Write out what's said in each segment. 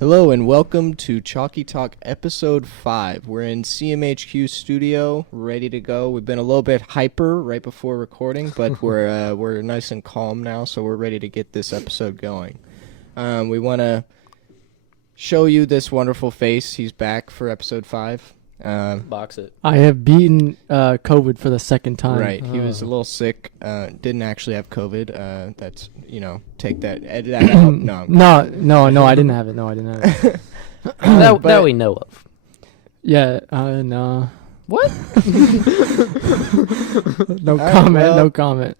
Hello and welcome to Chalky Talk episode 5. We're in CMHQ studio, ready to go. We've been a little bit hyper right before recording, but we're nice and calm now, so we're ready to get this episode going. We want to show you this wonderful face. He's back for episode 5. Box it. I have beaten COVID for the second time. Right, he was a little sick. Didn't actually have COVID. That's take that, edit that out. No, I didn't have it. No, I didn't have it. that we know of. Yeah, no. What? No comment. No comment.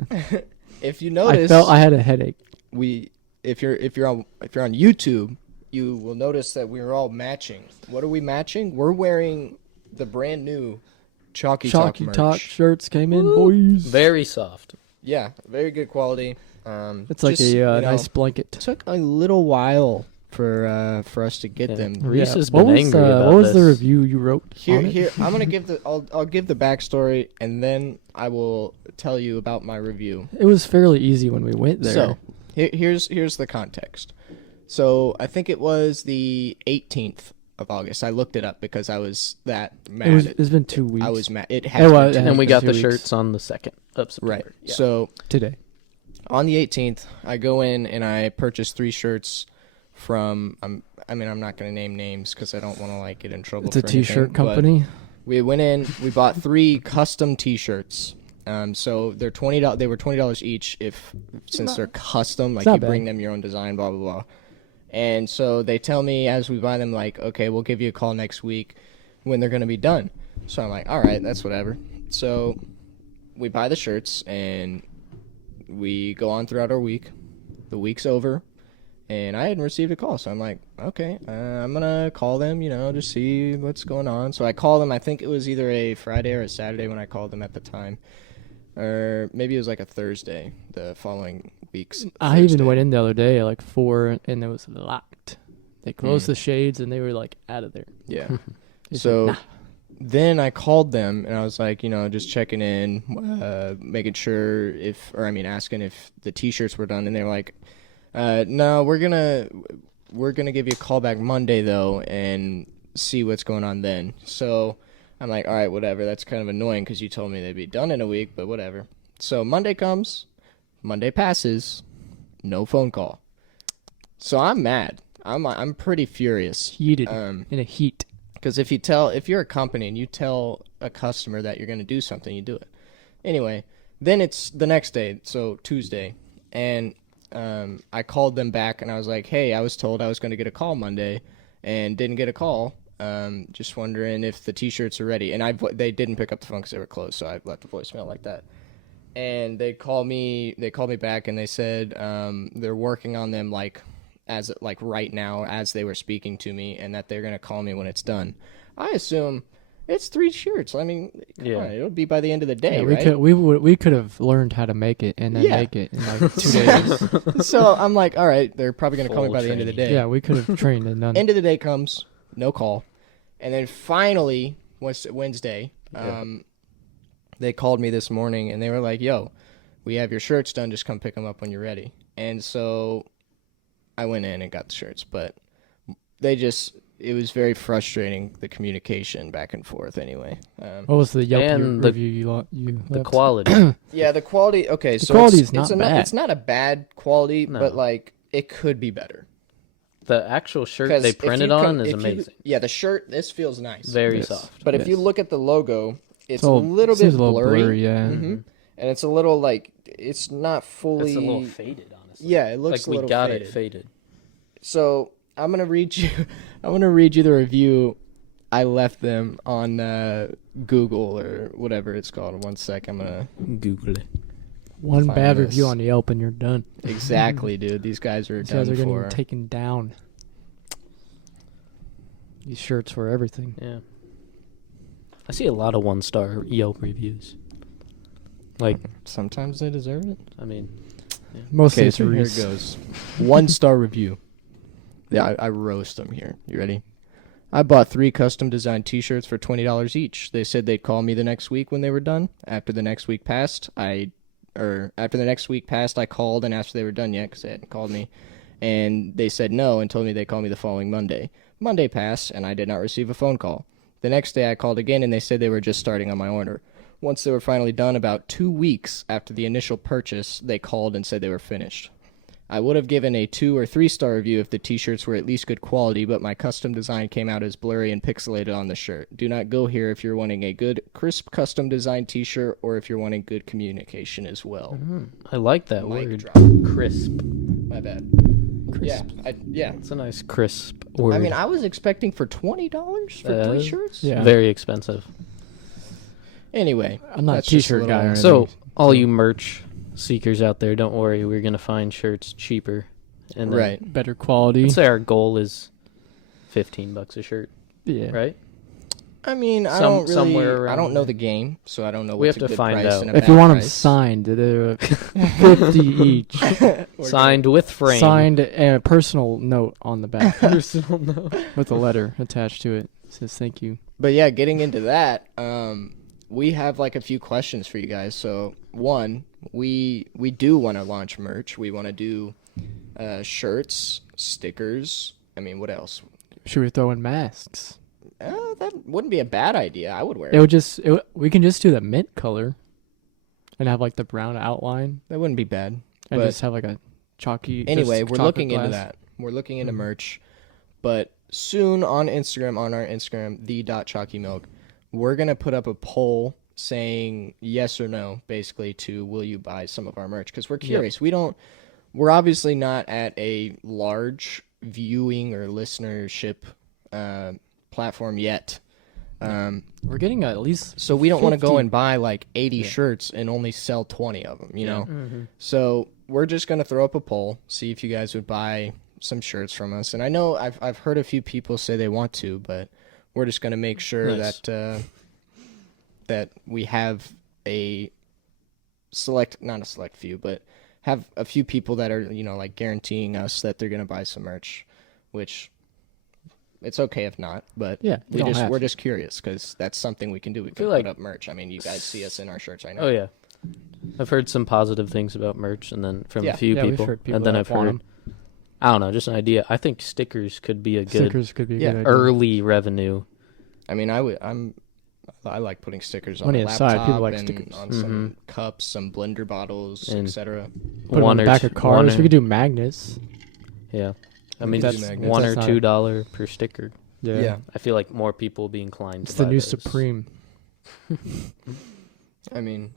If you notice, I felt I had a headache. If you're on YouTube, you will notice that we're all matching. What are we matching? We're wearing the brand new Chalky Talk merch. Talk shirts came in, boys. Very soft. Yeah, very good quality. It's like a nice blanket. Took a little while for us to get them. Reese has been angry about what was this. the review you wrote? Here, I'm gonna give I'll give the backstory and then I will tell you about my review. It was fairly easy when we went there. So here's the context. So I think it was the 18th of August. I looked it up because I was that mad. It's been 2 weeks. I was mad. It has been 2 And we weeks. got the 2 weeks. shirts on the 2nd of September. Right. Yeah. So Today. on the 18th, I go in and I purchased 3 shirts from. I'm not going to name names because I don't want to get in trouble. It's a for T-shirt anything, company. We went in. We bought 3 custom T-shirts. So they're $20. They were $20 each. Since they're custom, you not bring bad. them your own design, blah blah blah. And so they tell me as we buy them, okay, we'll give you a call next week when they're going to be done. So I'm like, all right, that's whatever. So we buy the shirts and we go on throughout our week. The week's over and I hadn't received a call. So I'm like, okay, I'm going to call them, just see what's going on. So I call them. I think it was either a Friday or a Saturday when I called them at the time. Or maybe it was a Thursday, the following week's I Thursday. even went in the other day at 4 and it was locked. They closed the shades and they were out of there. Yeah. They So said, nah. then I called them and I was like, just checking in, making sure asking if the T-shirts were done. And they were like, no, we're gonna give you a call back Monday though and see what's going on then. So I'm like, all right, whatever. That's kind of annoying because you told me they'd be done in a week, but whatever. So Monday comes, Monday passes, no phone call. So I'm mad. I'm pretty furious. Heated. In a heat. Because if you're a company and you tell a customer that you're going to do something, you do it. Anyway, then it's the next day, so Tuesday, and I called them back and I was like, hey, I was told I was going to get a call Monday and didn't get a call. Just wondering if the T-shirts are ready. And they didn't pick up the phone because they were closed, so I left a voicemail like that. And they called me back and they said they're working on them right now as they were speaking to me, and that they're going to call me when it's done. I assume it's 3 shirts. I mean, come on, it'll be by the end of the day, right? We could have learned how to make it and then make it in 2 days. So I'm like, all right, they're probably going to call me by the end of the day. Yeah, we could have trained and done. End of the day comes, no call. And then finally, Wednesday, they called me this morning and they were like, yo, we have your shirts done. Just come pick them up when you're ready. And so I went in and got the shirts, but it was very frustrating, the communication back and forth anyway. What was the Yelp review you The left? quality. Yeah, the quality, okay, The so quality it's is not bad. It's not a bad quality, No. but it could be better. The actual shirt 'Cause they if printed you on is amazing. The shirt, this feels nice. Very Yes. soft. But if Yes. you look at the logo, it's a all- little seems bit a little blurry. yeah. And it's a little it's not fully. It's a little faded, honestly. Yeah, it looks like a we little got faded. it faded. So I'm gonna read you. I'm gonna read you the review I left them on Google or whatever it's called. 1 sec, I'm gonna Google it. One Find bad this. review on Yelp and you're done. exactly, dude. These guys are These guys done are for. getting taken down. These shirts were everything. Yeah. I see a lot of 1-star Yelp reviews. Sometimes they deserve it. I mean, Mostly Okay, it's so here Reese. it goes. 1-star review. Yeah, I roast them here. You ready? I bought 3 custom designed T-shirts for $20 each. They said they'd call me the next week when they were done. After the next week passed, I called and asked if they were done yet because they hadn't called me. And they said no and told me they'd call me the following Monday. Monday passed, and I did not receive a phone call. The next day I called again, and they said they were just starting on my order. Once they were finally done, about 2 weeks after the initial purchase, they called and said they were finished. I would have given a 2 or 3 star review if the t-shirts were at least good quality, but my custom design came out as blurry and pixelated on the shirt. Do not go here if you're wanting a good, crisp custom design t-shirt or if you're wanting good communication as well. I like that Mic word. drop. Crisp. My bad. Crisp. Yeah. It's a nice crisp word. I mean, I was expecting for $20 for 3 shirts. Yeah. Very expensive. Anyway, I'm not a that's just t-shirt little- guy or anything. So, all you merch seekers out there, don't worry. We're going to find shirts cheaper. And then, Right. better quality. Let's say our goal is $15 a shirt, Yeah. I right? mean, I Some- don't really. somewhere around I don't know there. the game, so I don't know We what's have a to good find price out. and a If bad you want them price. signed, they're 50 each. Signed with frame. Signed and a personal note on the back Personal note. with a letter attached to it. It says thank you. But yeah, getting into that, we have like a few questions for you guys. So one, we do want to launch merch. We want to do shirts, stickers. I mean, what else? Should we throw in masks? That wouldn't be a bad idea. I would wear It it. would just. We can just do the mint color, and have like the brown outline, That wouldn't be bad. and But just have like a chalky. Anyway, just we're chocolate looking into glass. that. We're looking into Mhm. merch. But soon on Instagram, on our Instagram, the.chockymilk, we're going to put up a poll saying yes or no, basically, to will you buy some of our merch? Because we're curious. We're obviously not at a large viewing or listenership platform yet. We're getting at least. So we don't want to go 50. and buy like 80 Yeah. shirts and only sell 20 of them, you know? Mm-hmm. So we're just going to throw up a poll, see if you guys would buy some shirts from us. And I know I've heard a few people say they want to, but we're just going to make sure Nice. that we have a not a select few, but have a few people that are, like guaranteeing us that they're going to buy some merch, which it's okay if not, but Yeah, you don't have we're to. just curious because that's something we can do. We can feel put like- up merch. I mean, you guys see us in our shirts right now. Oh, yeah. I've heard some positive things about merch, and then from Yeah. a few Yeah, we've people. heard people And then that I've want heard, I don't know, just an idea. I think stickers could be a good Stickers could be a Yeah, good idea. early revenue. I mean, I like putting stickers on Money a aside, laptop people like and stickers. on some cups, some blender bottles, And- etc. Put 'em on the back of cars. We could do magnets. Yeah. I We mean, could just do magnets. $1 or That's not- $2 per sticker. Yeah. I feel like more people will be inclined It's to the buy new those. Supreme. I mean,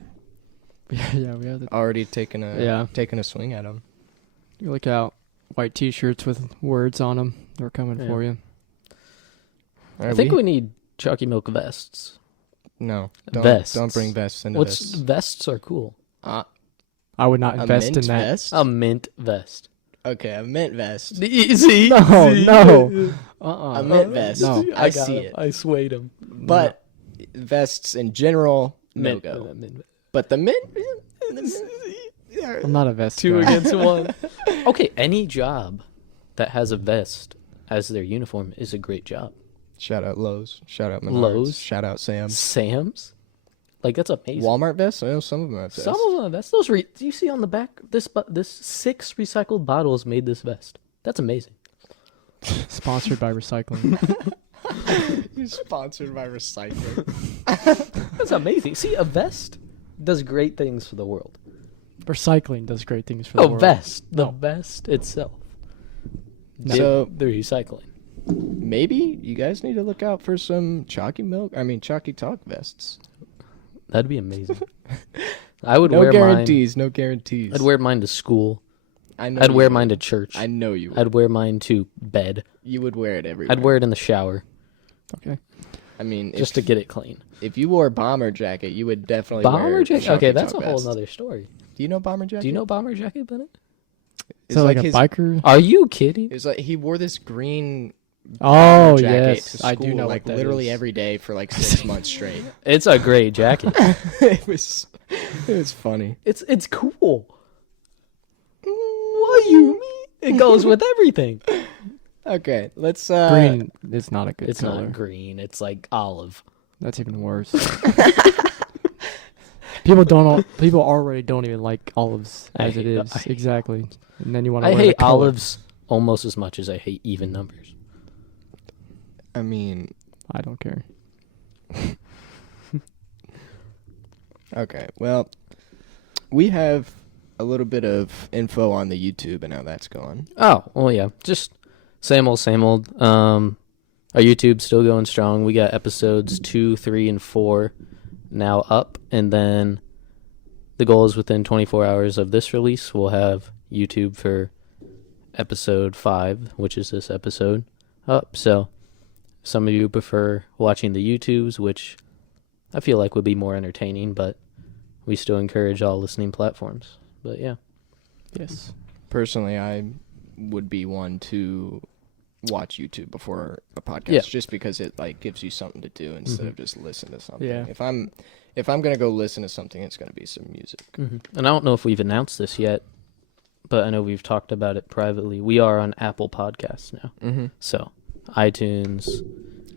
Yeah, we have the. already taking a swing at them. You look out. White T-shirts with words on them. They're coming Yeah. for you. I think we need Chalky Milk vests. no Vests. Don't bring vests into What's this. vests are cool. I would not A invest mint in that. vest? A mint vest. Okay, a mint vest. See? No, no. A mint vest. No. I see it. I swayed him. But vests in general, no Mint. go. Mint. But the mint. I'm not a vest Two guy. against one. Okay, any job that has a vest as their uniform is a great job. Shout out Lowe's. Shout out Menards. Lowe's. Shout out Sam's. Sam's? Like, that's amazing. Walmart vests. I know some of them have vests. Some of them have vests. Those do you see on the back? This 6 recycled bottles made this vest. That's amazing. Sponsored by recycling. You're sponsored by recycling. That's amazing. See, a vest does great things for the world. Recycling does great things for the world. Vest. The vest itself. No. So The recycling. maybe you guys need to look out for some Chalky Talk vests. That'd be amazing. I would No wear guarantees. No guarantees. mine. I'd wear mine to school. I know I'd you wear would. mine to church. I know you would. I'd wear mine to bed. You would wear it everywhere. I'd wear it in the shower Okay. I mean, just to get it clean. if you wore a bomber jacket, you would definitely wear Bomber a jacket? Chalky Okay, that's a Talk whole vest. nother story. Do you know bomber jacket? Do you know bomber jacket, Bennett? It's So like a his, biker. Are you kidding? It's like he wore this green Oh jacket yes, to I do school, know like what that literally is. every day for like 6 months straight. It's a great jacket. it was funny. It's cool. What do you mean? It goes with everything. Okay, let's Green is not a good It's color. not green. It's like olive. That's even worse. People already don't even like olives I as it hate- is. I hate Exactly. And then you want to I wear the hate color. olives almost as much as I hate even numbers. I mean, I don't care. okay. Well, we have a little bit of info on the YouTube and how that's going. Oh, well, yeah. Just same old, same old. Our YouTube's still going strong. We got episodes 2, 3, and 4 now up. And then the goal is within 24 hours of this release, we'll have YouTube for episode 5, which is this episode, up. So some of you prefer watching the YouTubes, which I feel like would be more entertaining, but we still encourage all listening platforms. But yeah. Yes. Personally, I would be one to watch YouTube before a podcast, Yeah. just because it like gives you something to do instead of just listen to something. Yeah. If I'm gonna go listen to something, it's gonna be some music. And I don't know if we've announced this yet, but I know we've talked about it privately. We are on Apple Podcasts now. Mm-hmm. So iTunes.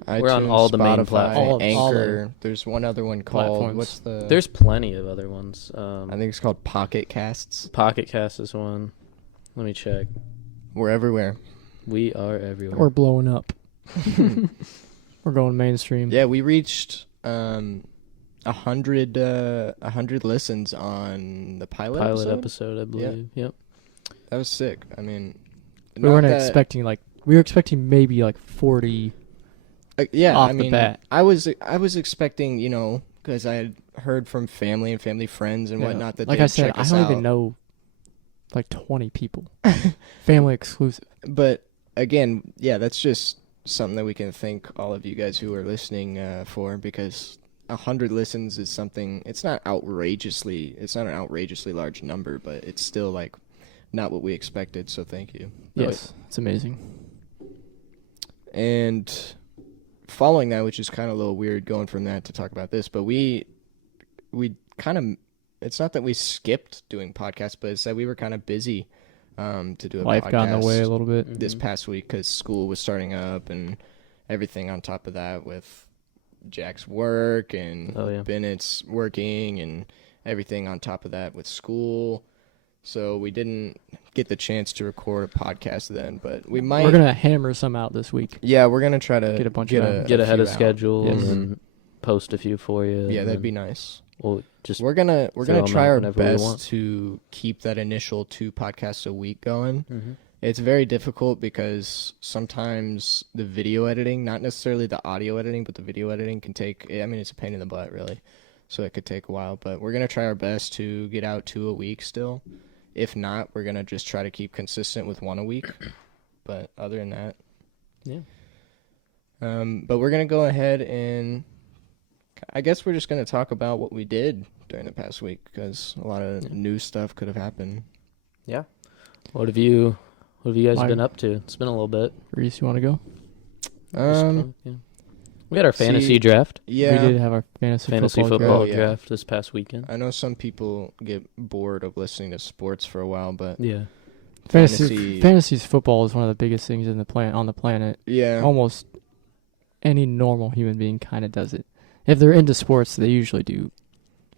iTunes, We're on all the main Spotify, platforms. Anchor. There's one other one called platforms. what's the? There's plenty of other ones. I think it's called Pocket Casts. Pocket Cast is one. Let me check. We're everywhere. We are everywhere. We're blowing up. We're going mainstream. Yeah, we reached 100 listens on the pilot episode, I believe. Yep. That was sick. I mean, We weren't not that- expecting we were expecting maybe like 40. yeah, off I the mean, bat. I was expecting, because I had heard from family and family friends and Yeah. whatnot that Like they'd I said, check I us don't out. even know like 20 people. Family exclusive. But again, yeah, that's just something that we can thank all of you guys who are listening for, because 100 listens is something. It's not an outrageously large number, but it's still like not what we expected. So thank you. Yes, it's amazing. And following that, which is kind of a little weird going from that to talk about this, but we kind of, it's not that we skipped doing podcasts, but it's that we were kind of busy to do a Life podcast got in the way a little bit. this past week because school was starting up and everything on top of that with Jack's work and Bennett's working and everything on top of that with school. So we didn't get the chance to record a podcast then, but we might. We're gonna hammer some out this week. Yeah, we're gonna try to Get a bunch get of Get ahead few of out. schedule Yes. and post a few for you. Yeah, and that'd then be nice. We'll just We're gonna throw try 'em out our whenever we want. best to keep that initial 2 podcasts a week going. Mhm. It's very difficult because sometimes the video editing, not necessarily the audio editing, but the video editing can take, I mean, it's a pain in the butt, really. So it could take a while, but we're going to try our best to get out 2 a week still. If not, we're going to just try to keep consistent with 1 a week. But other than that, Yeah. but we're going to go ahead and I guess we're just going to talk about what we did during the past week because a lot of new stuff could have happened. Yeah. What have you guys Mine- been up to? It's been a little bit. Reese, you want to go? Yeah. We had our fantasy draft. Yeah. We did have our fantasy Football draft. Oh, yeah. draft this past weekend. I know some people get bored of listening to sports for a while, but Yeah. Fantasy football is one of the biggest things on the planet. yeah, Almost any normal human being kind of does it. If they're into sports, they usually do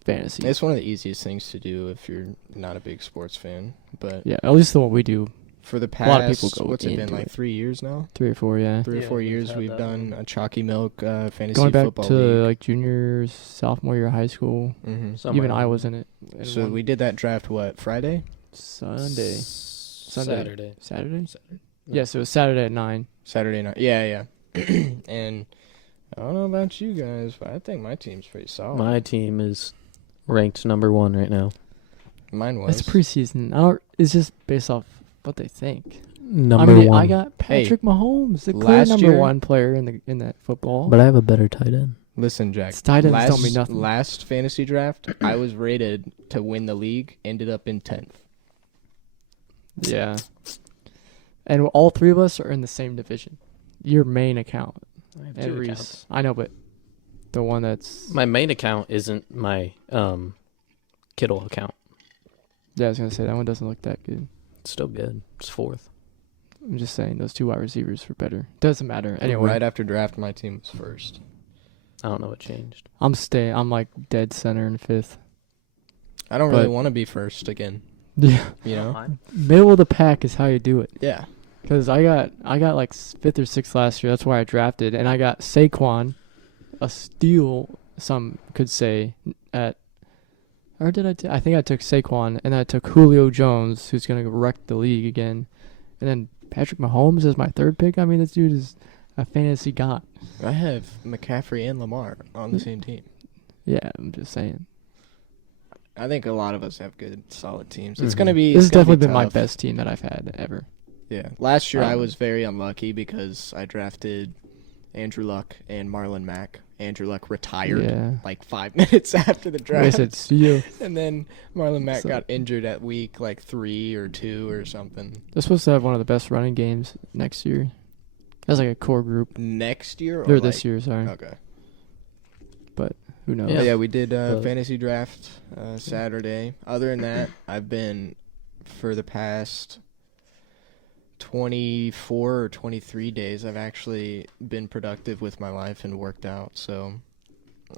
fantasy. it's one of the easiest things to do if you're not a big sports fan. But Yeah, at least the one we do, for the past, lot of people go what's it been, into like it. 3 years now? 3 or 4, yeah. 3 or Yeah, 4 we've years had we've that done one. a Chalky Milk fantasy Going back football to league. like juniors, sophomore year of high school. Mm-hmm. Somewhere Even I around was in it. in So one. we did that draft, what, Friday? Sunday. Saturday. Saturday? No. Yes, it was Saturday at 9. Saturday night. Yeah. And I don't know about you guys, but I think my team's pretty solid. My team is ranked number 1 right now. Mine was. It's preseason. It's just based off what they think. Number 1. I got Patrick Mahomes, the clear last number year- 1 player in that football. But I have a better tight end. Listen, Jack. Its tight ends don't mean nothing. Last fantasy draft, I was rated to win the league, ended up in 10th. Yeah. And all 3 of us are in the same division. Your main account. I have And 2 Reese. accounts. I know, but the one that's... My main account isn't my Kittle account. Yeah, I was going to say, that one doesn't look that good. It's still good. It's 4th. I'm just saying, those 2 wide receivers were better. Doesn't matter. Anyway, Right after draft, my team was first. I don't know what changed. I'm like dead center in 5th. I don't really But- want to be first again. Yeah. You know? Middle of the pack is how you do it. Yeah. Because I got like fifth or sixth last year. That's why I drafted, and I got Saquon, a steal. Some could say at, or did I think I took Saquon, and then I took Julio Jones, who's gonna wreck the league again, and then Patrick Mahomes is my third pick. I mean, this dude is a fantasy god. I have McCaffrey and Lamar on the same team. Yeah, I'm just saying. I think a lot of us have good, solid teams. It's gonna be. This It's has gonna definitely be been my tough. best team that I've had ever. Yeah. Last year I Um, was very unlucky because I drafted Andrew Luck and Marlon Mack. Andrew Luck retired Yeah. like 5 minutes after the I draft. said, see you. And then Marlon Mack So- got injured at week like 3 or 2 or something. They're supposed to have one of the best running games next year. That's like a core group. Next year or They're like, this year, sorry. Okay. Who knows? Yeah, Yeah. we did But- fantasy draft Saturday. Other than that, I've been for the past 24 or 23 days, I've actually been productive with my life and worked out. So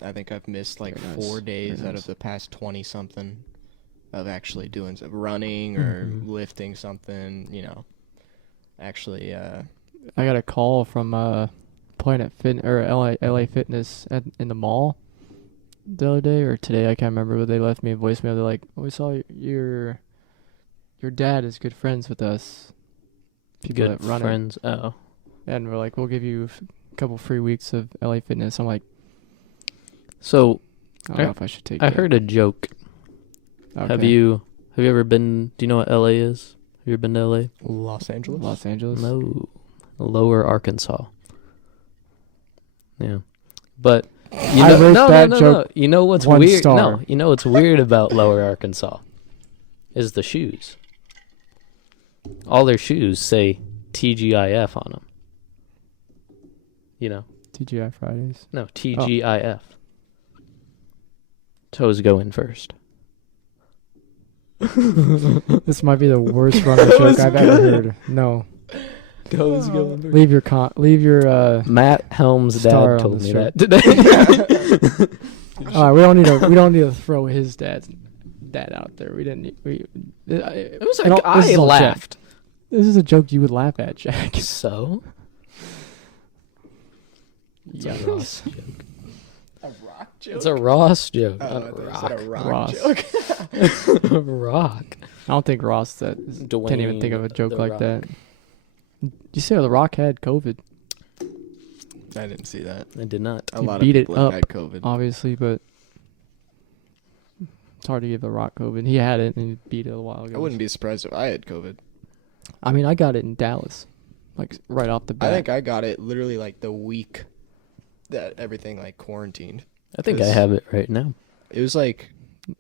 I think I've missed like Very nice. 4 days Very out nice. of the past 20 something of actually doing some running or Mhm. lifting something, actually I got a call from Planet Fit or LA Fitness in the mall the other day or today. I can't remember, but they left me a voicemail. They're like, "We saw your dad is good friends with us." People Good that run it. friends. Oh. And we're like, "We'll give you a couple free weeks of LA Fitness." I'm like, So I don't know if I should take I that. heard a joke. Have Okay. you ever been? Do you know what LA is? Have you ever been to LA? Los Angeles. Los Angeles? No, Lower Arkansas. Yeah, but you I know, rate no, that no, no, joke no. You know what's 1 weird? star. No, you know what's weird about Lower Arkansas is the shoes. All their shoes say TGIF on them. You know, TGI Fridays. no TGIF. Toes go in first. This might be the worst running That joke was I've ever good. heard. No. Toes going through. Leave your Matt Helm's Star dad on told the me shirt. that today. All right, we don't need to throw his dad out there. We didn't. It was I don't- like this I is all laughed. This is a joke you would laugh at, Jack. So it's a Yikes. Ross joke. A rock joke. It's a Ross joke, Oh, not I a thought you rock. said a rock Ross. joke. A rock. I don't think Ross can't even think of a Dwayne joke The like Rock. that. You say The Rock had COVID, I didn't see that. I did not. A He lot beat of it people have up. had COVID. obviously, but it's hard to give The Rock COVID. He had it and he beat it a while ago. I wouldn't be surprised if I had COVID. I mean, I got it in Dallas, like right off the bat. I think I got it literally like the week that everything like quarantined. I think I 'Cause have it right now. It was like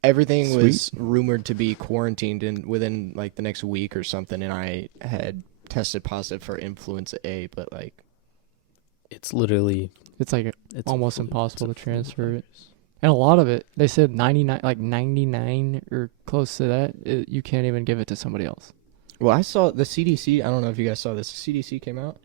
everything Sweet. was rumored to be quarantined within like the next week or something, and I had tested positive for influenza A, but like It's literally it's like it's almost flu- impossible it's a to transfer flu it. And a lot of it, they said 99 or close to that, you can't even give it to somebody else. well, I saw the CDC. I don't know if you guys saw this. The CDC came out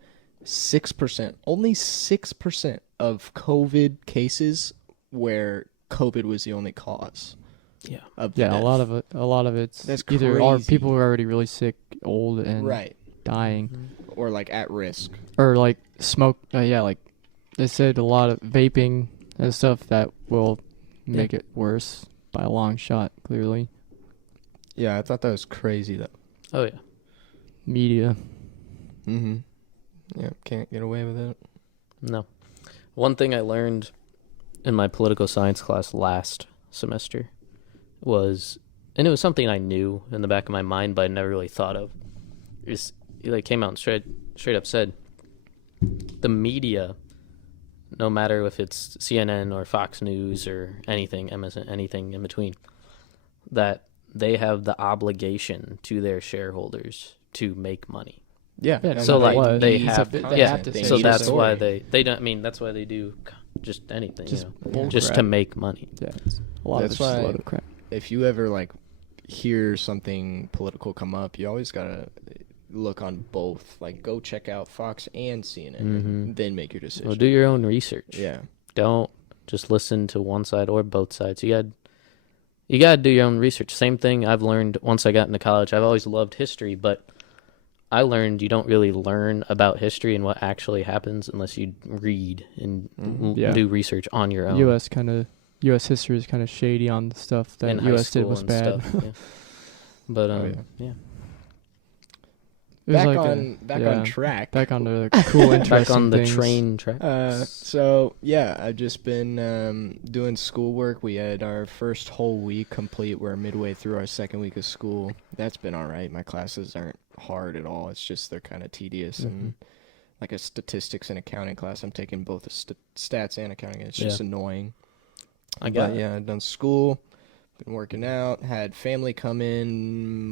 6%, only 6% of COVID cases where COVID was the only cause. Yeah. Of Yeah, death. a lot of it's That's either are crazy. people who are already really sick, old, and Right, dying, or like at risk. or like smoke. Like they said, a lot of vaping and stuff that will make it worse by a long shot. Clearly, Yeah, I thought that was crazy though. Oh yeah. media. Mm-hmm. Yeah, can't get away with it. No. One thing I learned in my political science class last semester was, and it was something I knew in the back of my mind, but I never really thought of, is he like came out and straight up said, the media, no matter if it's CNN or Fox News or anything, MSN, anything in between, that they have the obligation to their shareholders to make money. Yeah. Yeah, and no So matter like what, they it's a have, bit- they yeah. have to say So the that's why story. they don't. I mean, that's why they do just anything, Just you know, bull just crap. to make money. Yeah, a lot That's of it's just a why- load of crap. If you ever like hear something political come up, you always gotta look on both. Like, go check out Fox and CNN, and then make your decision. Well, do your own research. Yeah. Don't just listen to one side or both sides. You got to do your own research. Same thing I've learned once I got into college. I've always loved history, but I learned you don't really learn about history and what actually happens unless you read and Yeah. do research on your own. U.S. history is kind of shady on the stuff that in high U.S. did school was and bad. stuff. Yeah. But Oh, yeah. It was Back like on track. back on the cool, interesting Back on the things. train track. So yeah, I've just been doing schoolwork. We had our first whole week complete. We're midway through our second week of school. That's been all right. My classes aren't hard at all. It's just they're kind of tedious and like a statistics and accounting class. I'm taking both stats and accounting. And it's just annoying. I've done school, been working out. Had family come in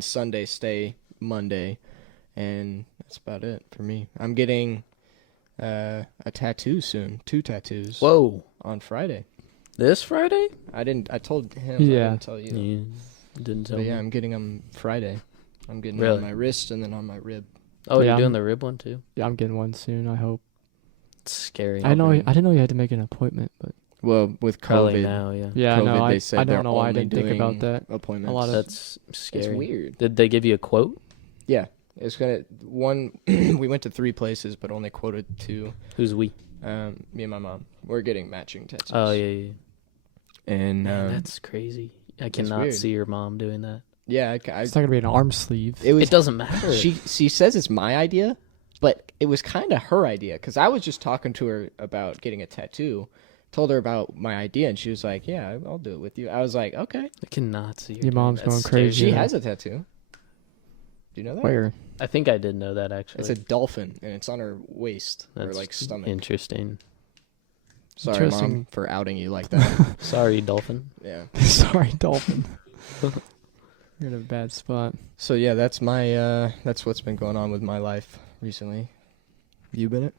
Sunday, stay Monday, and that's about it for me. I'm getting a tattoo soon. 2 tattoos. Whoa. On Friday. This Friday? I told him. Yeah. I didn't tell you. You didn't tell But me. yeah, I'm getting them Friday. I'm getting Really? on my wrist and then on my rib. Oh, Yeah, you're doing I'm- the rib one too? Yeah, I'm getting one soon. I hope. It's scary. I didn't know you had to make an appointment, but Well, with Probably COVID, now, yeah. yeah, COVID, no, they said I they're don't know why I only didn't think about doing that. appointments. A lot of That's It's scary. weird. Did they give you a quote? Yeah, it's gonna one. We went to 3 places, but only quoted 2. Who's we? Me and my mom. We're getting matching tattoos. Oh, yeah. And Man, that's crazy. I cannot weird. see your mom doing that. yeah, It's not gonna be an arm sleeve. It doesn't matter. She says it's my idea, but it was kind of her idea because I was just talking to her about getting a tattoo. Told her about my idea, and she was like, "Yeah, I'll do it with you." I was like, "Okay." I cannot see Your mom's that. going That's scary. crazy. She Yeah. has a tattoo. Do you know that? Where? I think I did know that actually. It's a dolphin, and it's on her waist or That's like stomach. interesting. Sorry, Interesting. Mom, for outing you like that. Sorry, dolphin. Yeah. Sorry, dolphin. You're in a bad spot. So yeah, that's my that's what's been going on with my life recently. You been it?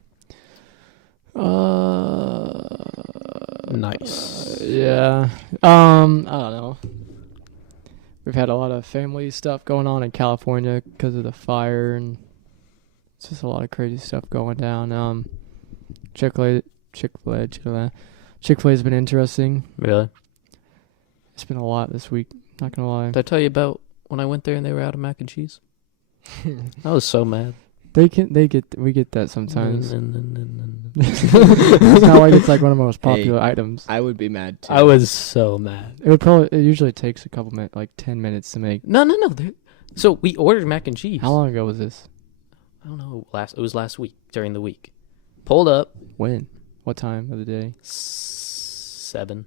Nice. Yeah. I don't know. We've had a lot of family stuff going on in California because of the fire, and it's just a lot of crazy stuff going down. Chick-fil-A's been interesting. Really? It's been a lot this week. Not gonna lie. Did I tell you about when I went there and they were out of mac and cheese? I was so mad. We get that sometimes. That's That's not like it's like one of the most popular Hey. items. I would be mad too. I was so mad. It usually takes a couple minutes, like 10 minutes to make. No. So we ordered mac and cheese. How long ago was this? I don't know. It was last week during the week. Pulled up When? What time of the day? 7.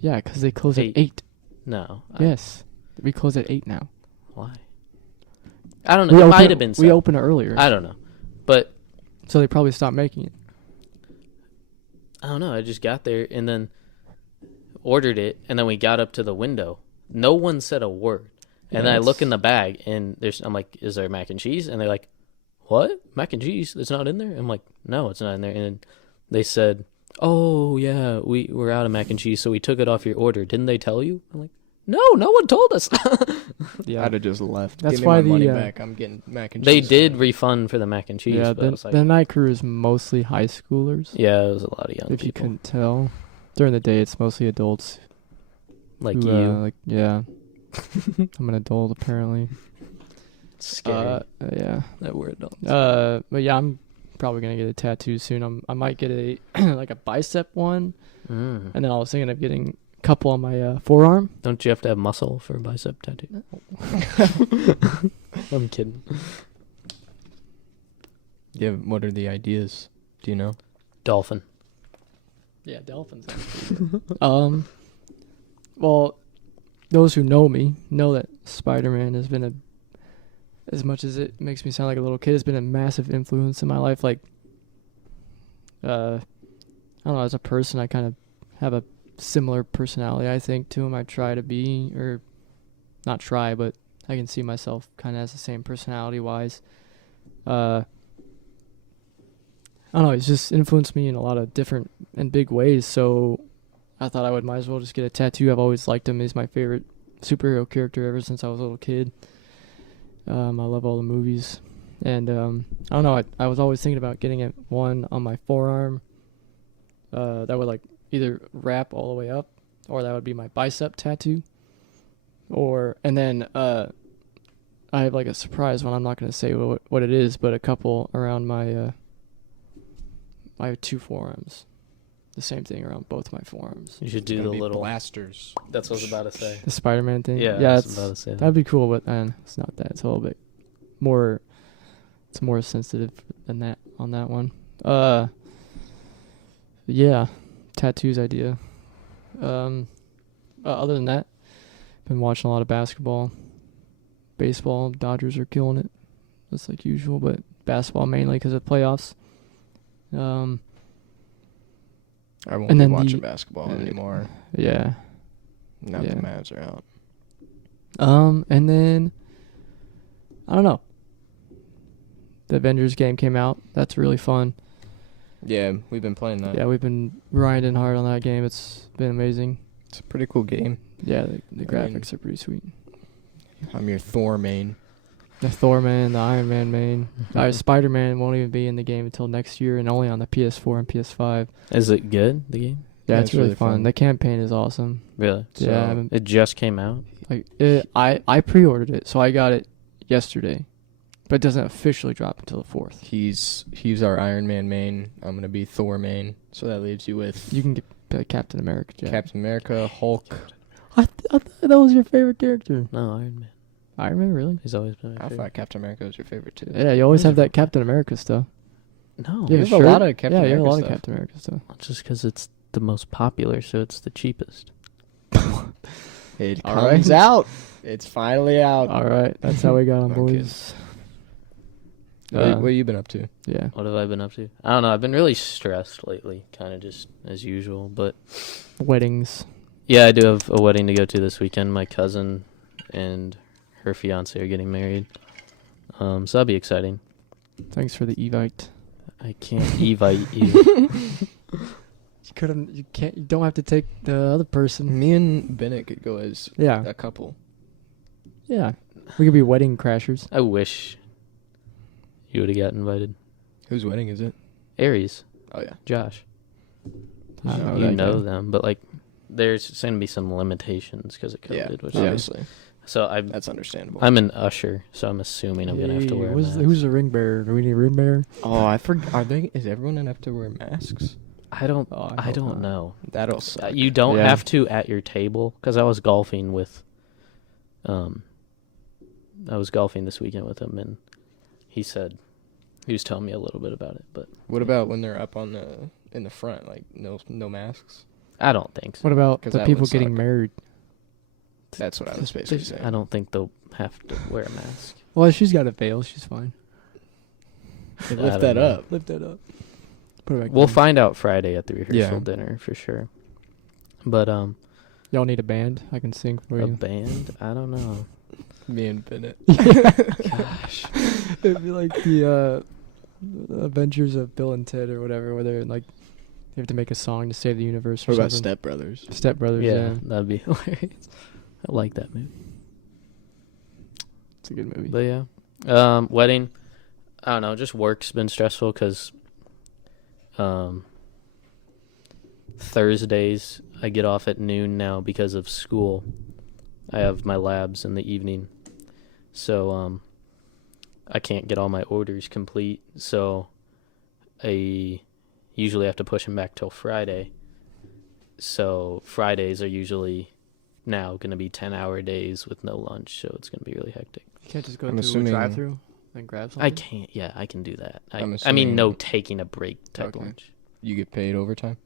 Yeah, because they close 8. at 8. No. Yes. We close at 8 now. Why? I don't know. It might have been. We 7. opened earlier. I don't know, but So they probably stopped making it. I don't know. I just got there and then ordered it, and then we got up to the window. No one said a word, and then I look in the bag, and I'm like, "Is there mac and cheese?" And they're like, "What? Mac and cheese? It's not in there." I'm like, "No, it's not in there." And they said, "Oh yeah, we're out of mac and cheese, so we took it off your order. Didn't they tell you?" I'm like, "No one told us." Yeah. I'd have just left. That's Give me why my money the, back. I'm getting mac and They cheese. did refund for the mac and cheese, Yeah, but I was like, the night crew is mostly high schoolers. yeah, it was a lot of young If you people couldn't tell. During the day, it's mostly adults. like who, you. Yeah. I'm an adult, apparently. Scary Yeah. that we're adults. But yeah, I'm probably gonna get a tattoo soon. I might get a like a bicep one, and then I was thinking of getting a couple on my forearm. Don't you have to have muscle for a bicep tattoo? I'm kidding. Yeah. What are the ideas? Do you know? Dolphin. Yeah, dolphins. Well, those who know me know that Spider-Man has been as much as it makes me sound like a little kid, has been a massive influence in my life. Like, I don't know, as a person, I kind of have a similar personality, I think, to him. I try to be, or not try, but I can see myself kind of as the same personality-wise. I don't know, it's just influenced me in a lot of different and big ways, so I thought I might as well just get a tattoo. I've always liked him. He's my favorite superhero character ever since I was a little kid. I love all the movies. And I don't know, I was always thinking about getting one on my forearm that would like either wrap all the way up, or that would be my bicep tattoo. And then I have like a surprise one. I'm not gonna say what it is, but a couple around my my 2 forearms. The same thing around both my forearms. You should It's do gonna the be little. blasters. That's what I was about to say. The Spider-Man thing. Yeah, Yeah, I was about to say that. that'd be cool, but it's not that. It's a little bit more. It's more sensitive than that on that one. Yeah, tattoos idea. Other than that, been watching a lot of basketball, baseball. Dodgers are killing it. That's like usual, but basketball mainly because of playoffs. I won't And be then watching basketball anymore. Yeah. Now Yeah. the Mavs are out. And then I don't know. The Avengers game came out. That's really fun. Yeah, we've been playing that. Yeah, we've been grinding hard on that game. It's been amazing. It's a pretty cool game. Yeah, the I mean- graphics are pretty sweet. I'm your Thor main. The Thor man, the Iron Man main. Spider-Man won't even be in the game until next year and only on the PS4 and PS5. Is it good, the game? Yeah, Yeah, it's really fun. The campaign is awesome. Really? Yeah, So- It just came out? I pre-ordered it, so I got it yesterday. But it doesn't officially drop until the 4th. He's our Iron Man main. I'm gonna be Thor main. So that leaves you with You can get Captain America, Jack. Captain America, Hulk. I thought that was your favorite character. No, Iron Man. Iron Man, really? He's always been my I favorite. thought Captain America was your favorite too. Yeah, you always have that Captain America stuff. No, You have a lot of Captain you have a America lot stuff. of Captain America stuff. just because it's the most popular, so it's the cheapest. It All comes right. out. It's finally out. All right, that's how we got on, I'm kidding. boys. What you been up to? Yeah. What have I been up to? I don't know. I've been really stressed lately, kind of just as usual. But Weddings. yeah, I do have a wedding to go to this weekend. My cousin and her fiance are getting married. So that'll be exciting. Thanks for the evite. I can't evite you. You can't. You don't have to take the other person. Me and Bennett could go as Yeah. a couple. Yeah. We could be wedding crashers. I wish you would have got invited. Whose wedding is it? Aries, Oh yeah. Josh. I know You that know guy. them, but like, there's going to be some limitations because of Yeah. COVID. Which Obviously, so that's understandable. I'm an usher, so I'm assuming I'm going to have to wear a mask. Who's the ring bearer? Do we need a ring bearer? Oh, I forgot. Are they? Is everyone gonna have to wear masks? I don't. Oh, I hope don't not. know. That'll suck. You don't Yeah. have to at your table because I was golfing with. I was golfing this weekend with him, and he was telling me a little bit about it, but What about when they're up in the front, like no masks? I don't think so. What about 'Cause the that people would getting suck. married? That's what I was basically saying. I don't think they'll have to wear a mask. Well, she's got a veil. She's fine. They I lift don't that know. up. Lift that up. Put it back We'll down. find out Friday at the rehearsal Yeah. dinner for sure. But Y'all need a band. I can sing for a you. band? I don't know. Me and Bennett. Gosh. It'd be like the Adventures of Bill and Ted or whatever, where they're like they have to make a song to save the universe or What about something. Step Brothers? Step Brothers? Yeah, Yeah, that'd be hilarious. I like that movie. it's a good movie. But yeah, wedding. I don't know. Just work's been stressful because Thursdays I get off at noon now because of school. I have my labs in the evening, so I can't get all my orders complete. So I usually have to push them back till Friday. So Fridays are usually now going to be 10-hour days with no lunch, so it's going to be really hectic. You can't just go I'm through assuming- a drive-through and grab something. I can't. Yeah, I can do that. I'm I mean, no assuming- taking a break type Okay. lunch. You get paid overtime?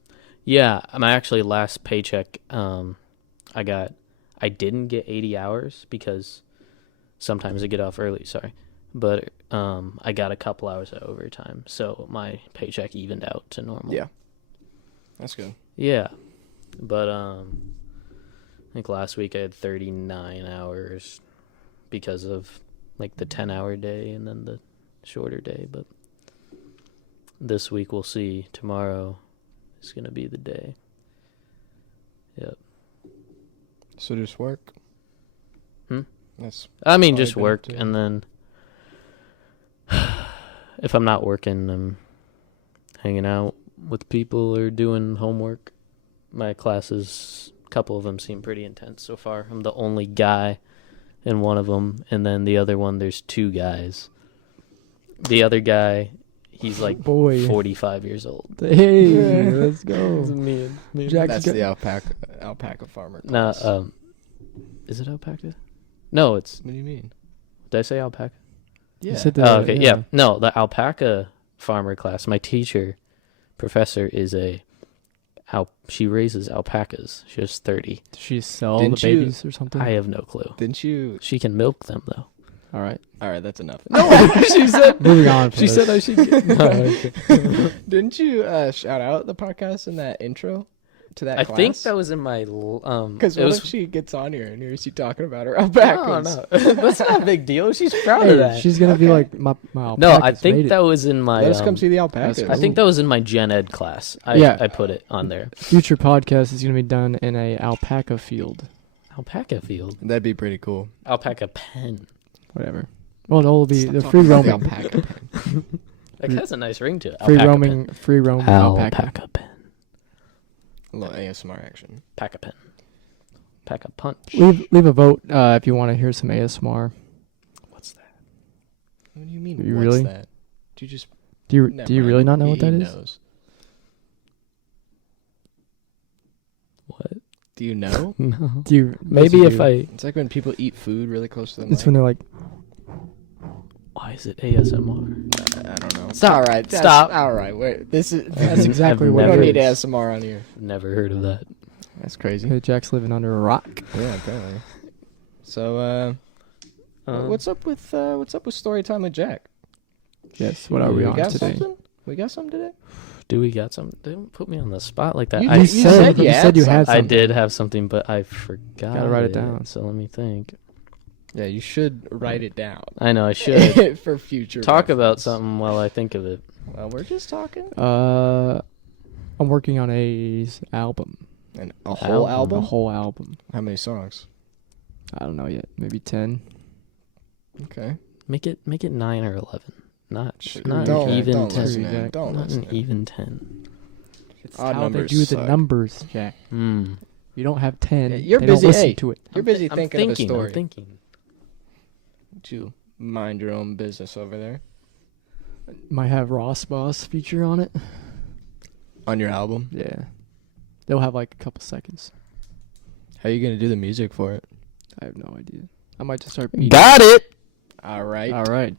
Yeah, my actually last paycheck, I didn't get 80 hours because sometimes I get off early. Sorry, but I got a couple hours of overtime, so my paycheck evened out to normal. Yeah. That's good. Yeah, but I think last week I had 39 hours because of like the 10-hour day and then the shorter day. But this week we'll see. Tomorrow is gonna be the day. Yep. So just work? Hmm? That's I mean, all just I've been up work, to. and then if I'm not working, I'm hanging out with people or doing homework. My classes, a couple of them seem pretty intense so far. I'm the only guy in one of them, and then the other one there's 2 guys. The other guy, he's like Boy. 45 years old. Hey, let's go. me. Jack's That's got- the alpaca farmer No, class. is it alpaca? No, it's. What do you mean? Did I say alpaca? You Yeah. said the- Oh, okay, yeah. No, the alpaca farmer class. My professor is she raises alpacas. She has 30. Does she sell Didn't the you- babies or something? I have no clue. Didn't you? She can milk them though. All right. All right, that's enough. No, she said. Moving on. From She this. said I should get. Okay. Didn't you shout out the podcast in that intro to that I class? think that was in my Because it what was if she gets on here and hears you talking about her alpacas? no. That's not a big deal. She's proud Hey, of that. she's gonna be Okay. like my. No, I alpacas made think it. that was in my Let us come see the alpacas. that's I think that was in my gen ed class. Yeah. I put it on there. Future podcast is gonna be done in a alpaca field. Alpaca field. That'd be pretty cool. Alpaca pen. Whatever. Well, it'll be Stop the talking free about the roaming. alpaca pen. That has a nice ring to it. Free Alpaca roaming. Free roaming pen. alpaca. Alpaca pen. A little ASMR action. Pack a pen. Pack a punch. Leave a vote if you want to hear some ASMR. What's that? What do you mean? You what's really? that? Do you just? Do you Never do you mind. really not know what He that is? knows. What? Do you know? No. Do you? Maybe yes, if you do. I. It's like when people eat food really close to the It's mic. when they're like, Why is it ASMR? I don't know. Stop. All right. Stop. All right. Wait. This is. that's exactly I've what We never- don't it need is. ASMR on here. Never heard of that. That's crazy. Hey, Jack's living under a rock. Yeah, apparently. So, what's up with story time with Jack? Yes. What are we We We on got today? something? We got something today? Do we got some? Don't put me on the spot like that. You I did- you said you had you some. had I something. did have something, but I forgot. Gotta write it down. So let me think. Yeah, you should write it down. I know I should For future talk about reference. something while I think of it. Well, we're just talking. I'm working on a album. A whole Album? A album? whole album. How many songs? I don't know yet. Maybe 10. Okay. Make it 9 or 11. Not Screw not Jack. an even don't 10. listen Jack. in. Don't Not listen an in. even 10. It's Odd how they numbers do the suck. numbers, Jack. Hmm. You don't have 10. Yeah, you're they don't busy. listen Hey, to it. You're busy I'm thinking of a thinking. story. I'm thinking. You mind your own business over there. Might have Ross Boss feature on it. On your album? Yeah. They'll have like a couple seconds. How are you going to do the music for it? I have no idea. I might just start beating. Got it. All right. All right.